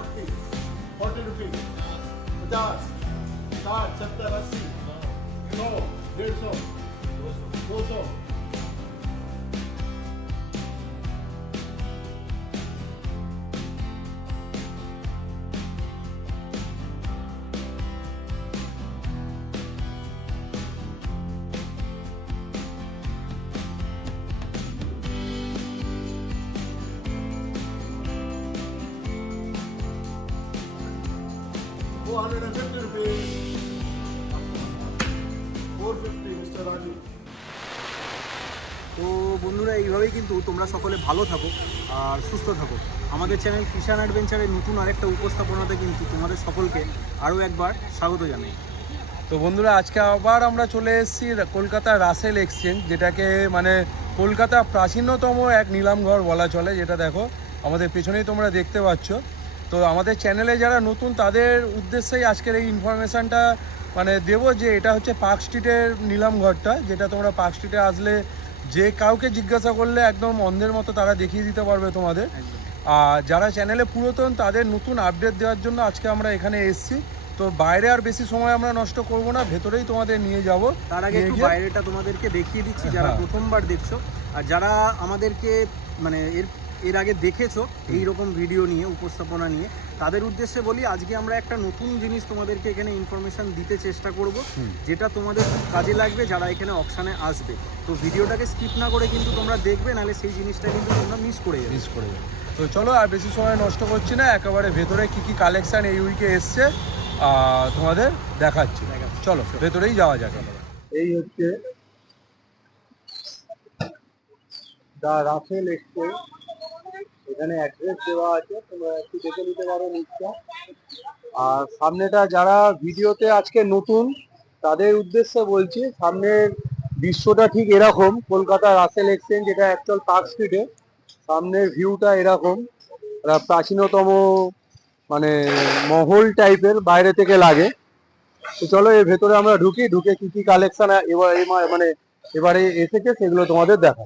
Forty forty rupees पचास साठ सत्तर अस्सी सौ डेढ़ सौ दो सौ Rupees. Four fifty, Mr. Raju. তো বন্ধুরা এইভাবেই কিন্তু তোমরা সকলে ভালো থাকো আর সুস্থ থাকো আমাদের চ্যানেল কিষান অ্যাডভেঞ্চারের নতুন আরেকটা উপস্থাপনাতে কিন্তু তোমাদের সকলকে আরও একবার স্বাগত জানাই তো বন্ধুরা আজকে আবার আমরা চলে এসেছি কলকাতা রাসেল এক্সচেঞ্জ যেটাকে মানে কলকাতা প্রাচীনতম এক নিলামঘর বলা চলে যেটা দেখো আমাদের পেছনেই তোমরা দেখতে পাচ্ছ তো আমাদের চ্যানেলে যারা নতুন তাদের উদ্দেশ্যেই আজকের এই ইনফরমেশানটা মানে দেবো যে এটা হচ্ছে পার্ক স্ট্রিটের নিলাম ঘরটা যেটা তোমরা পার্ক স্ট্রিটে আসলে যে কাউকে জিজ্ঞাসা করলে একদম অন্ধের মতো তারা দেখিয়ে দিতে পারবে তোমাদের। আর যারা চ্যানেলে পুরাতন তাদের নতুন আপডেট দেওয়ার জন্য আজকে আমরা এখানে এসেছি। তো বাইরে আর বেশি সময় আমরা নষ্ট করব না ভেতরেই তোমাদের নিয়ে যাব। তার আগে একটু বাইরেটা তোমাদেরকে দেখিয়ে দিচ্ছি যারা হ্যাঁ। প্রথমবার দেখছ। আর যারা আমাদেরকে মানে এর এর আগে দেখেছ এই রকম ভিডিও নিয়ে উপস্থাপনা নিয়ে। তাদের উদ্দেশ্যে বলি আজকে আমরা একটা নতুন জিনিস তোমাদেরকে এখানে ইনফরমেশন দিতে চেষ্টা করব যেটা তোমাদের খুব কাজে লাগবে যারা এখানে অপশানে আসবে। তো ভিডিওটাকে স্কিপ না করে কিন্তু তোমরা দেখবে নাহলে সেই জিনিসটা কিন্তু তোমরা মিস করে যাবে। মিস করে যাবে। তো চলো আর বেশি সময় নষ্ট করছি না একেবারে ভেতরে কি কি কালেকশন এই উইকে এসছে আহ, তোমাদের দেখাচ্ছি। চলো ভেতরেই যাওয়া যাক। এই হচ্ছে দা রাফেল এক্সপ্রেস এখানে অ্যাড্রেস দেওয়া আছে, তোমরা একটু দেখে নিতে পারো নিচটা আর সামনেটা যারা ভিডিওতে আজকে নতুন, তাদের উদ্দেশ্যে বলছি, সামনের দৃশ্যটা ঠিক এরকম, কলকাতা রাসেল এক্সচেঞ্জ, এটা অ্যাকচুয়াল পার্ক স্ট্রিটে সামনের ভিউটা এরকম প্রাচীনতম মানে মহল টাইপের বাইরে থেকে লাগে। তো চলো, এর ভেতরে আমরা ঢুকি, ঢুকে কি কি কালেকশন এবার মানে এবারে এসেছে, সেগুলো তোমাদের দেখা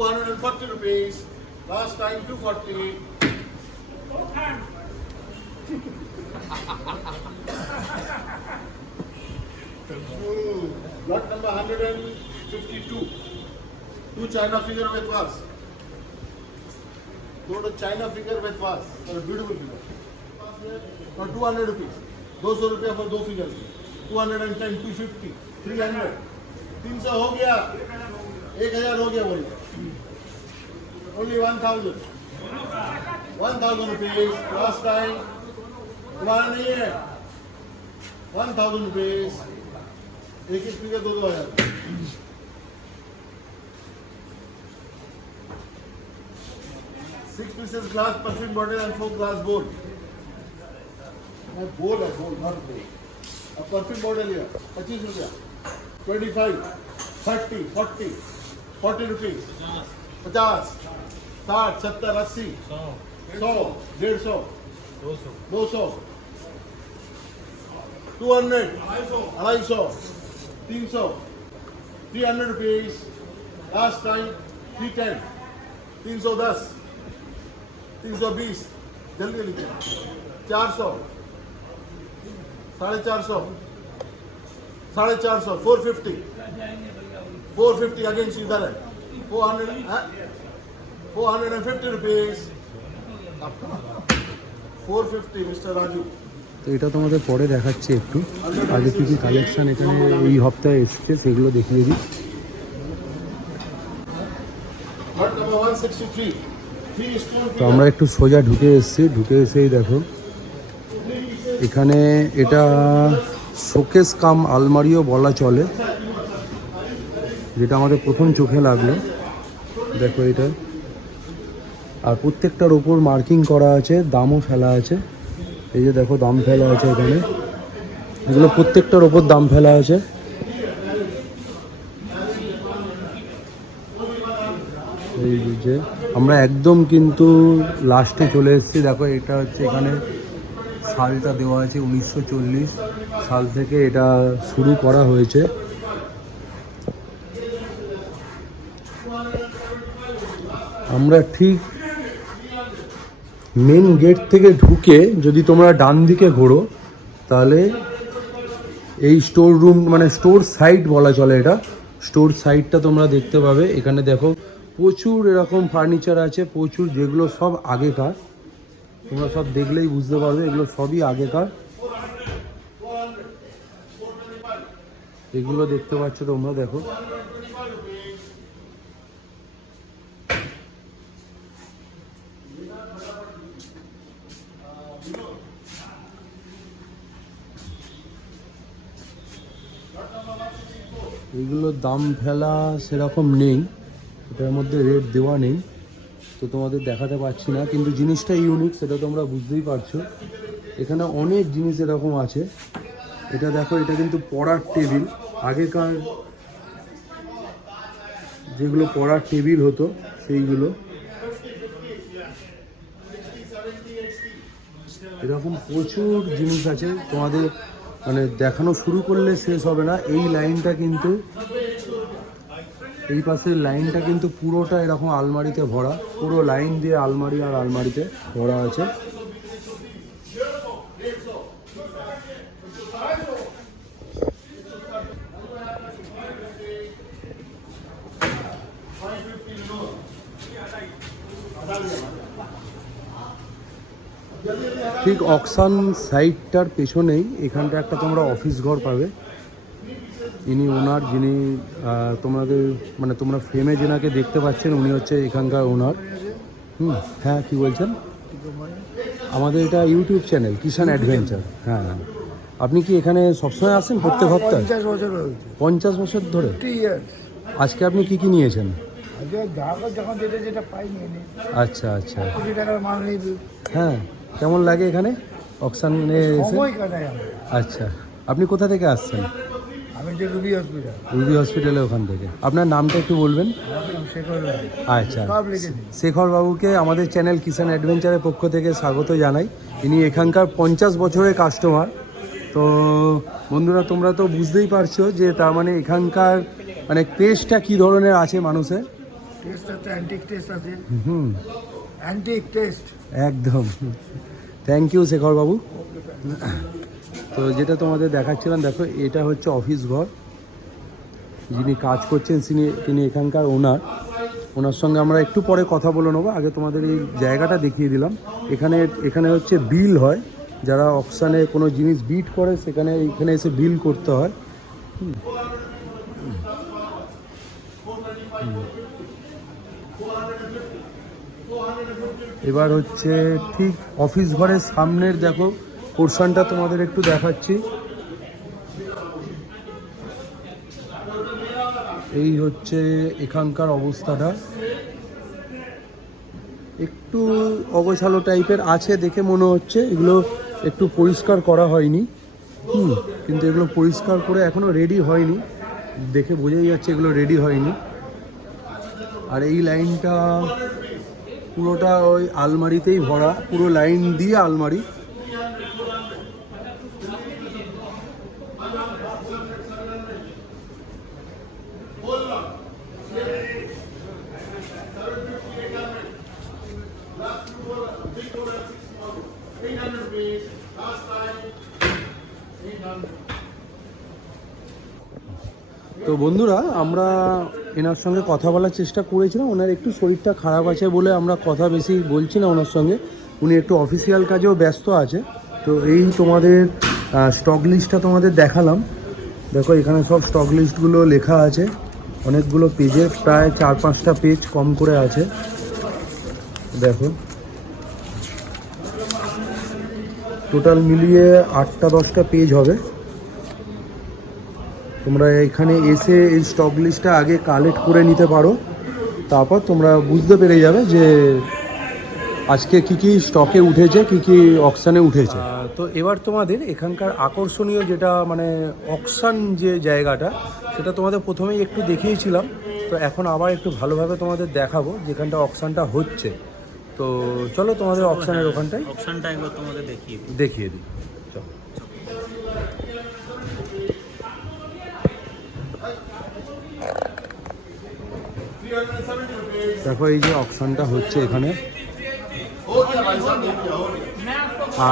240 rupees. Last time 240. Lot number 152. Two China figure with us. Go to China figure with us. A beautiful figure. For 200 rupees. 200 rupees for two figures. 210, 250, 300, 300 हो गया एक हज़ार हो गया बोलिए Only 1,000. 1,000 rupees. Last time. तुम्हारा नहीं है वन थाउज़ेंड रुपीज़ एक एक फिगर दो दो हज़ार six pieces glass perfume bottle and four glass bowl. Not bowl है bowl not bowl. A perfume bottle लिया पच्चीस रुपया twenty five, thirty, forty. Forty rupees पचास साठ सत्तर अस्सी सौ। डेढ़ सौ। दो सौ। टू हंड्रेड अढ़ाई सौ। तीन सौ। Three hundred rupees last time three ten तीन सौ दस। तीन सौ बीस। जल्दी लिखिए। चार सौ। साढ़े चार सौ। साढ़े चार सौ। Four fifty. 450 against you, 400, huh? 450 rupees. 450, Mr. Raju. তো এটা তোমাদের পরে দেখাচ্ছি একটু আগে কি কি কালেকশান এখানে এই হপ্তায় এসছে সেগুলো দেখিয়ে দিই তো আমরা একটু সোজা ঢুকে এসেছি ঢুকে এসেই দেখো এখানে এটা শোকেস কাম আলমারিও বলা চলে যেটা আমাদের প্রথম চোখে লাগল। দেখো এটা। আর প্রত্যেকটার ওপর মার্কিং করা আছে, দামও ফেলা আছে। এই যে দেখো, দাম ফেলা আছে এখানে। এগুলো প্রত্যেকটার ওপর দাম ফেলা আছে। এই যে আমরা একদম কিন্তু লাস্টে চলে এসেছি। দেখো, এটা হচ্ছে এখানে সালটা দেওয়া আছে উনিশশো চল্লিশ। সাল থেকে এটা শুরু করা হয়েছে। আমরা ঠিক মেন গেট থেকে ঢুকে যদি তোমরা ডান দিকে ঘোরো, তাহলে এই স্টোর রুম মানে স্টোর সাইট বলা চলে এটা। স্টোর সাইটটা তোমরা দেখতে পাবে। এখানে দেখো প্রচুর এরকম ফার্নিচার আছে, প্রচুর যেগুলো সব আগেকার। তোমরা সব দেখলেই বুঝতে পারবে, এগুলো সবই আগেকার। এগুলো দেখতে পাচ্ছ তোমরা, দেখো। এগুলোর দাম ফেলা সেরকম নেই। এটার মধ্যে রেট দেওয়া নেই। তো তোমাদের দেখাতে পাচ্ছি না, কিন্তু জিনিসটা ইউনিক সেটা তোমরা বুঝতেই পারছ। এখানে অনেক জিনিস এরকম আছে। এটা দেখো, এটা কিন্তু পড়ার টেবিল আগেকার যেগুলো পড়ার টেবিল হতো, সেইগুলো। এরকম প্রচুর জিনিস আছে। তোমাদের মানে দেখানো শুরু করলে শেষ হবে না। এই লাইনটা কিন্তু, এই পাশের লাইনটা কিন্তু পুরোটা এরকম আলমারিতে ভরা। পুরো লাইন দিয়ে আলমারি আর আলমারিতে ভরা আছে। ঠিক অকসান সাইটটার পেছনেই এখানটা একটা তোমরা অফিস ঘর পাবে। ইনি ওনার যিনি তোমাদের মানে তোমরা ফ্রেমে যেনাকে দেখতে পাচ্ছেন উনি হচ্ছে এখানকার ওনার। হুম হ্যাঁ কি বলছেন? আমাদের এটা ইউটিউব চ্যানেল কিষান অ্যাডভেঞ্চার হ্যাঁ হ্যাঁ। আপনি কি এখানে সবসময় আসেন প্রত্যেক সপ্তাহে? পঞ্চাশ বছর হয়েছে। পঞ্চাশ বছর ধরে? আজকে আপনি কি কি নিয়েছেন? আচ্ছা আচ্ছা। হ্যাঁ। কেমন লাগে এখানে? অকসানে এসে? আচ্ছা। আপনি কোথা থেকে আসছেন? আমি যে রুবি হসপিটাল রুবি হসপিটালে ওখান থেকে। আপনার নামটা একটু বলবেন? আচ্ছা। শেখর বাবুকে আমাদের চ্যানেল কিষান অ্যাডভেঞ্চারের পক্ষ থেকে স্বাগত জানাই। ইনি এখানকার পঞ্চাশ বছরের কাস্টমার তো বন্ধুরা তোমরা তো বুঝতেই পারছ যে তার মানে এখানকার মানে টেস্টটা কী ধরনের আছে মানুষের? টেস্ট আছে অ্যান্টিক টেস্ট আছে। হুম। অ্যান্টিক টেস্ট একদম। Thank you Shekhar babu. তো যেটা তোমাদের দেখাচ্ছিলাম, দেখো, এটা হচ্ছে অফিস ঘর। যিনি কাজ করছেন তিনি তিনি এখানকার ওনার ওনার সঙ্গে আমরা একটু পরে কথা বলে নেব। আগে তোমাদের এই জায়গাটা দেখিয়ে দিলাম। এখানে এখানে হচ্ছে বিল হয়। যারা অপশানে কোনো জিনিস বিট করে, সেখানে, এখানে এসে বিল করতে হয় হুম। হুম। এবার হচ্ছে ঠিক অফিস ঘরের সামনের, দেখো পোর্শনটা তোমাদের একটু দেখাচ্ছি। এই হচ্ছে এখানকার অবস্থাটা। একটু অগোছালো টাইপের আছে দেখে মনে হচ্ছে, এগুলো একটু পরিষ্কার করা হয়নি। হুম, কিন্তু এগুলো পরিষ্কার করে এখনও রেডি হয়নি। দেখে বোঝাই যাচ্ছে এগুলো রেডি হয়নি। আর এই লাইনটা পুরোটা ওই আলমারিতেই ভরা পুরো লাইন দিয়ে আলমারি। তো বন্ধুরা আমরা এনার সঙ্গে কথা বলার চেষ্টা করেছিলাম, ওনার একটু শরীরটা খারাপ আছে বলে আমরা কথা বেশি বলছি না ওনার সঙ্গে। উনি একটু অফিসিয়াল কাজেও ব্যস্ত আছে। তো এই তোমাদের স্টক লিস্টটা তোমাদের দেখালাম। দেখো, এখানে সব স্টক লিস্টগুলো লেখা আছে। অনেকগুলো পেজের প্রায় চার পাঁচটা পেজ কম করে আছে। দেখো। টোটাল মিলিয়ে আটটা দশটা পেজ হবে। তোমরা এখানে এসে এই স্টক লিস্টটা আগে কালেক্ট করে নিতে পারো। তারপর তোমরা বুঝতে পেরে যাবে যে আজকে কি কি স্টকে উঠেছে কি কি অকশানে উঠেছে। তো এবার তোমাদের এখানকার আকর্ষণীয় যেটা মানে অকশান যে জায়গাটা সেটা তোমাদের প্রথমেই একটু দেখিয়েছিলাম। তো এখন আবার একটু ভালোভাবে তোমাদের দেখাবো যেখানটা অকশানটা হচ্ছে। তো চলো তোমাদের অকশানের ওখানটায় অপশনটা একবার তোমাদের দেখিয়ে দেখিয়ে দিই। দেখো এই যে অপশনটা হচ্ছে এখানে।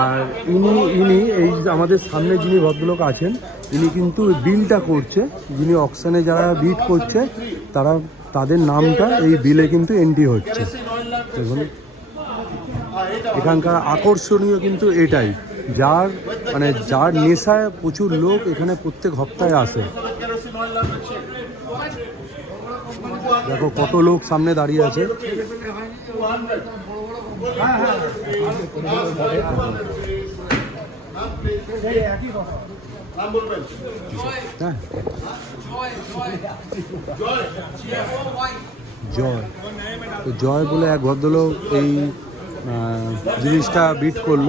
আর ইনি ইনি এই আমাদের সামনে যিনি ভদ্রলোক আছেন, ইনি কিন্তু বিলটা করছে। যিনি অকশনে যারা বিট করছে, তারা, তাদের নামটা এই বিলে কিন্তু এন্ট্রি হচ্ছে। দেখুন। এখানকার আকর্ষণীয় কিন্তু এটাই। যার মানে যার নেশায় প্রচুর লোক এখানে প্রত্যেক সপ্তাহে আসে। দেখো কত লোক সামনে দাঁড়িয়ে আছে। হ্যাঁ। জয়। তো জয় বলে এক ভদ্রলোক এই জিনিসটা বিট করল।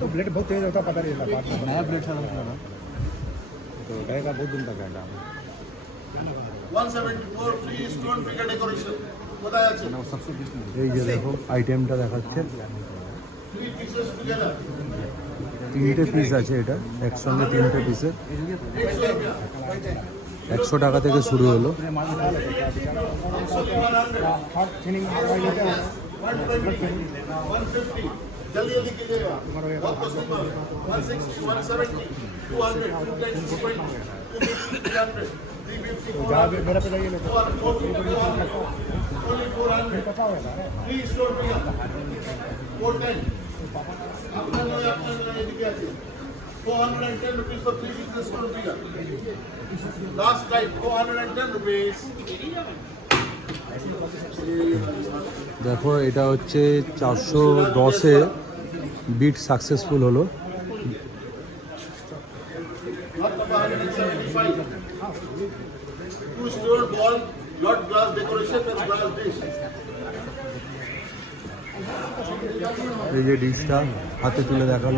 तो ब्लेड बहुत तेज होता पता नहीं चलता बाद में नया ब्लेड था तो रहेगा बहुत दिन तक है 174 free stone figure decoration কোথায় আছে এই যে দেখো আইটেমটা দেখাচ্ছে three pieces together তিনটে পিস আছে এটা একসঙ্গে তিনটে পিসের একশো টাকা থেকে শুরু হলো। আপনার আপনার এদিকে আছে 410 rupees for three pieces stone figure last time 410 rupees দেখো এটা হচ্ছে চারশো দশে বিট সাকসেসফুল হলো Not number 175. Two stone ball, lot glass decoration with glass dish. এই যে ডিশটা হাতে তুলে দেখাল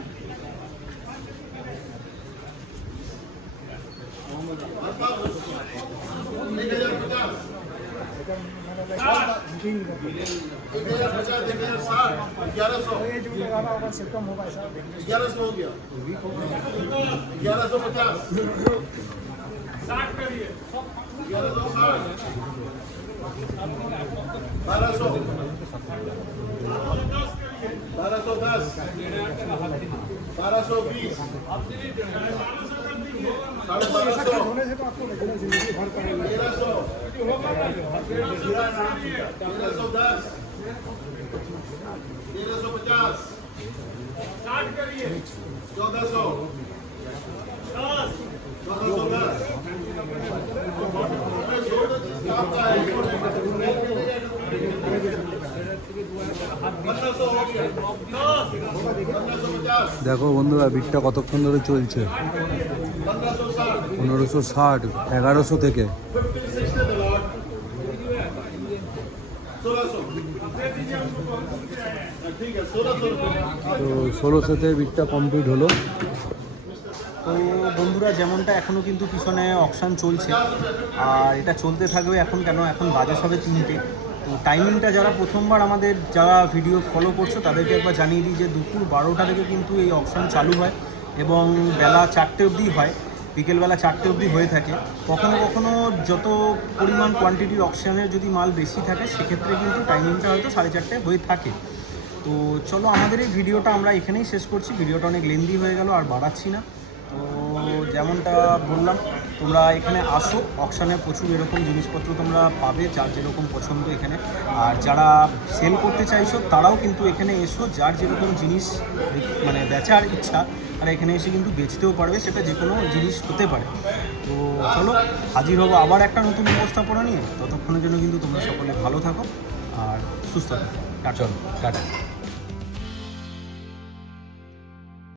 ग्यारह सौ हो गया। ग्यारह सौ पचास ग्यारह सौ साठ बारह सौ बारह सौ दस बारह सौ बीस। तेरह सौ तेरह सौ दस तेरह सौ पचास चौदह सौ चौदह सौ दस आपका है पंद्रह सौ हो गया पंद्रह सौ पचास দেখো বন্ধুরা বিটটা কতক্ষণ ধরে চলছে पंद्रह सौ साठ পনেরোশো ষাট, এগারোশো থেকে। তো ষোলোশোতে বিটটা কমপ্লিট হলো। তো বন্ধুরা, যেমনটা এখনও কিন্তু পিছনে অপশান চলছে, আর এটা চলতে থাকবে এখন কেন? এখন বাজে সবে তিনটে। তো টাইমিংটা যারা প্রথমবার আমাদের যারা ভিডিও ফলো করছ, তাদেরকে একবার জানিয়ে দিই যে দুপুর বারোটা থেকে কিন্তু এই অপশান চালু হয় এবং বেলা চারটে অবধি হয়। বিকেলবেলা চারটে অবধি হয়ে থাকে, কখনো কখনো যত পরিমাণ কোয়ান্টিটি অকশানের যদি মাল বেশি থাকে, সেক্ষেত্রে কিন্তু টাইমিংটা হয়তো সাড়ে চারটে হয়ে থাকে। তো চলো, আমাদের এই ভিডিওটা আমরা এখানেই শেষ করছি। ভিডিওটা অনেক লেন্দি হয়ে গেল, আর বাড়াচ্ছি না। তো যেমনটা বললাম, তোমরা এখানে আসো অকশানে প্রচুর এরকম জিনিসপত্র তোমরা পাবে, যার যেরকম পছন্দ এখানে। আর যারা সেল করতে চাইছো, তারাও কিন্তু এখানে এসো, যার যেরকম জিনিস মানে বেচার ইচ্ছা তারা এখানে এসে কিন্তু বেচতেও পারবে, সেটা যে কোনো জিনিস হতে পারে। তো চলো, হাজির হব আবার একটা নতুন উপস্থাপনা নিয়ে। ততক্ষণের জন্য কিন্তু তোমরা সকলে ভালো থাকো আর সুস্থ থাকো। টাটা। টাটা।